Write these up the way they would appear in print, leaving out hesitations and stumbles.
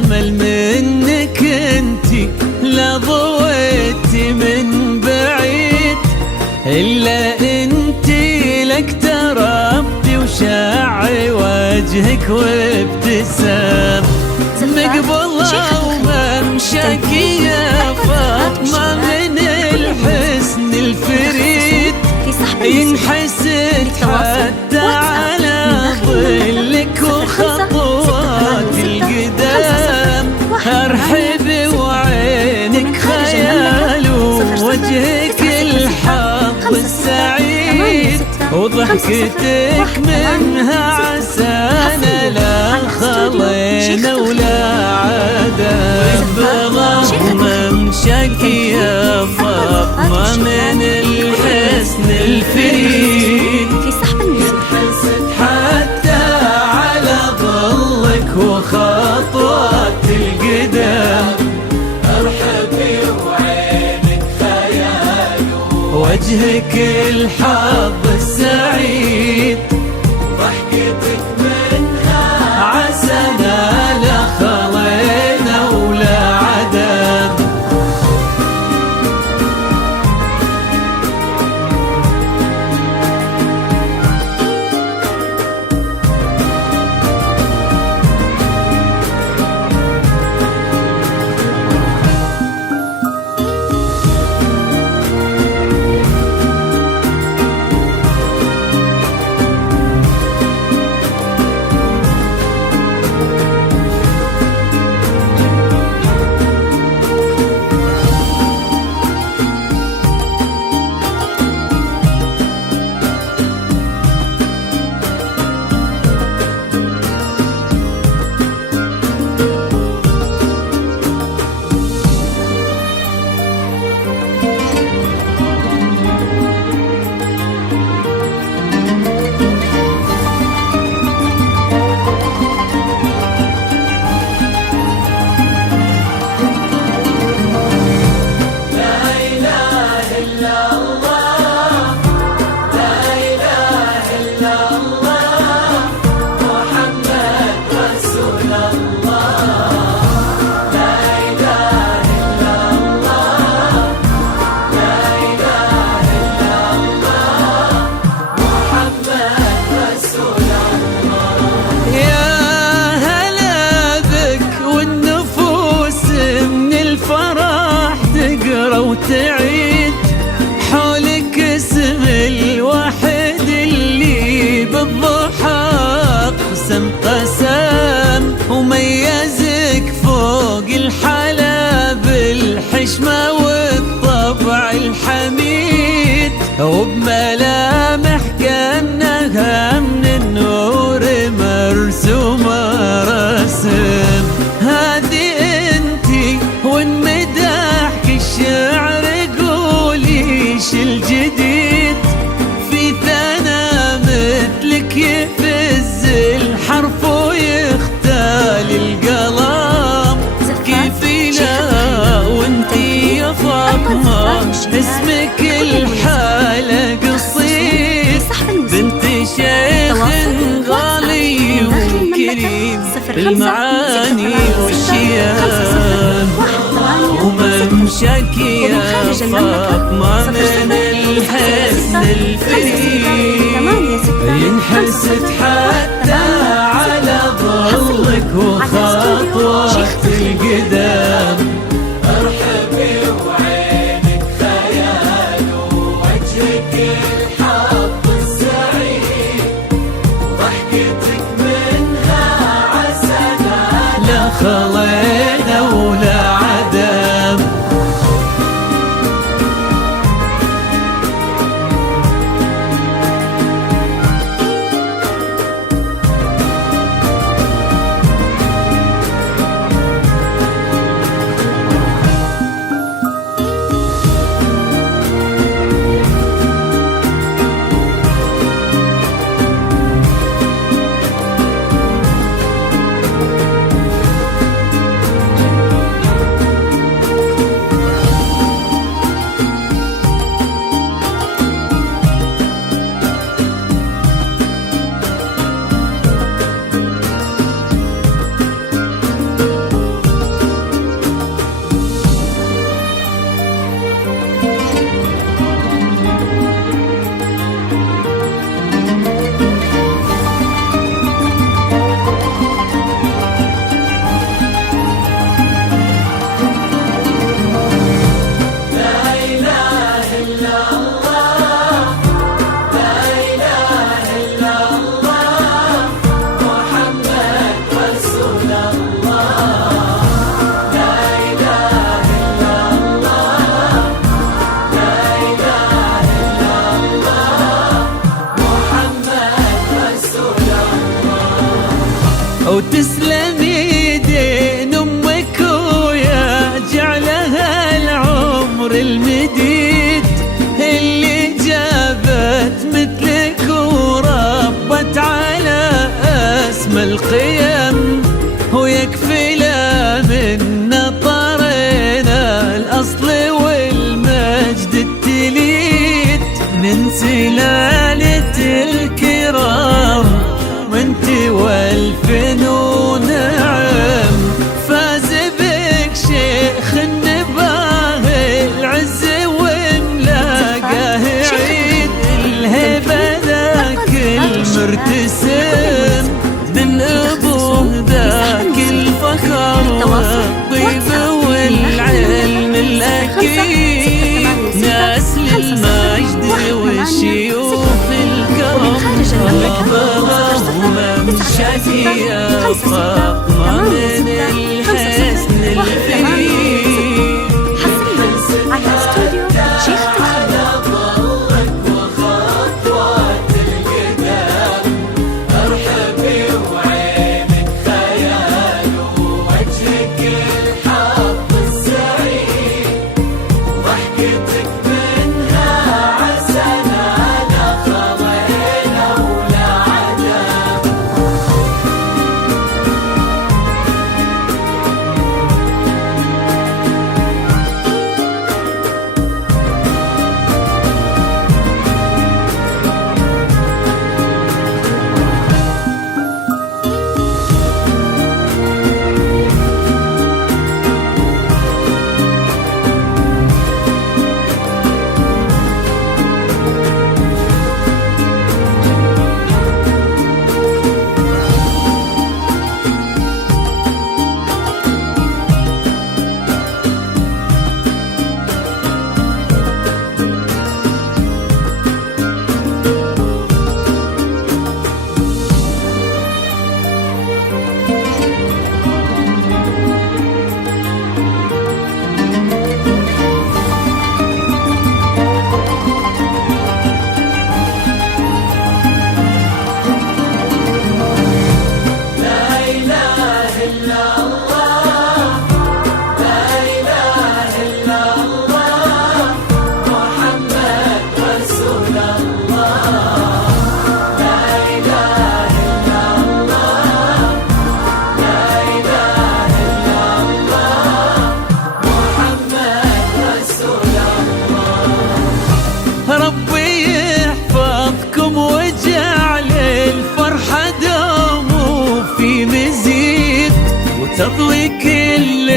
أجمل منك انتي لا ضويتي من بعيد، إلا انتي لك تربي وشاعي وجهك وابتسام. مقبلة وممشاك يا فاطمة من الحسن الفريد، ينحسد حتى على ظلك وخطوات القدام. ارحبي وعينك خيال ووجهك الحظ السعيد، وضحكتك منها عسانا لا خلينا ولا عدا. بغض ممشاك يا فاطمة من الحسن الفريد، ينحسد حتى على ظلك وخطوات القدام. ارحبي وعينك خيال ووجهك الحظ السعيد، ضحكتك منها عسانا لا خلينا ولا عدم. وتعيد حولك اسم الواحد اللي بالضحى اقسم قسم، وميزك فوق الحلا بالحشمة والطبع الحميد، وبملامح كأنها من النور مرسومة رسم. هذه انتي وانمدحك الشعر قولي ايش الجديد، في ثنا مثلك يفز الحرف ويختال القلم. كيف لا وانتي يا فاطمة اسمك الحالة قصيد، بنت شيخ غالي وكريم المعاني والشيام. وممشاك يا فاطمة من الحسن الفريد، ينحسد حتى على ظلك وخطوات القدام. ارحبي وعينك خيال ووجهك الحظ السعيد، ضحكتك منها عسانا لا خلينا ولا عدم. يكفلا من نطرنا الأصل والمجد التليد من سلالة الكرام وانت والفنون نعم فاز بك شيخ النباه العز وملاقاه عيد الهبة ذاك المرتسم من أبوه ذاك الفخر والطيب والعلم الأكيد نسل المجد والشيوخ الكرم بلغه ممشاكي يا فاطمة من الحسن الفريد حصريا على استوديو شيخ ربي يحفظكم وجعل الفرحة دوم في مزيد وتضوي كل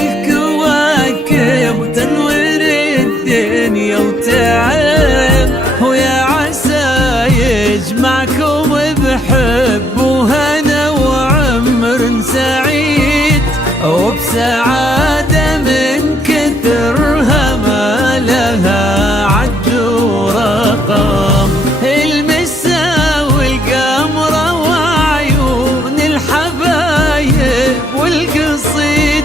الكواكب وتنور الدنيا وتعب ويا عسى يجمعكم بحب وهنا وعمر سعيد وبسعادة من كثرها ما لها عد ورقم المسا والقمرة وعيون الحبايب والقصيد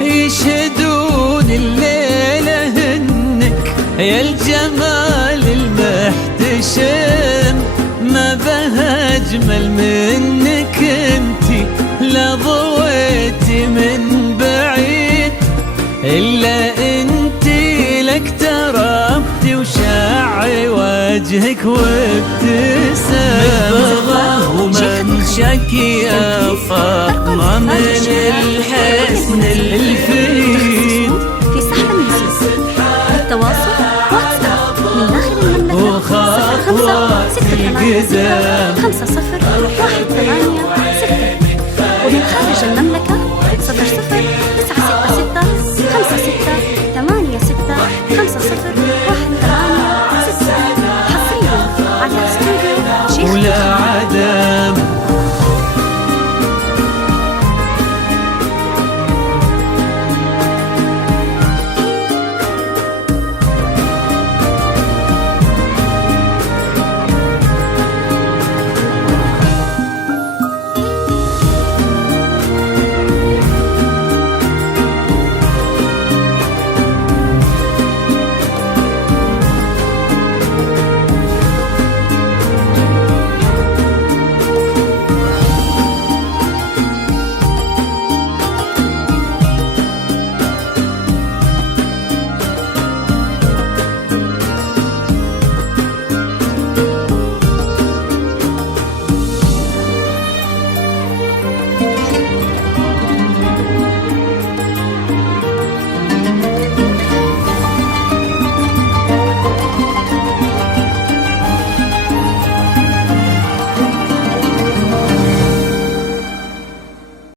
يشهدون الليلة هنك يا الجمال المحتشم ما بها أجمل منك انتي لا ضويتي من بعيد إلا انتي لك تربتي وشع وجهك وابتسام بلغه ومنشاكي يا فاطمة من الحسن الفريد في سحب المنزل للتواصل واتساب من داخل المملكة وخطوات القدام 50186 ومن خارج المملكة 00 966 56 86 50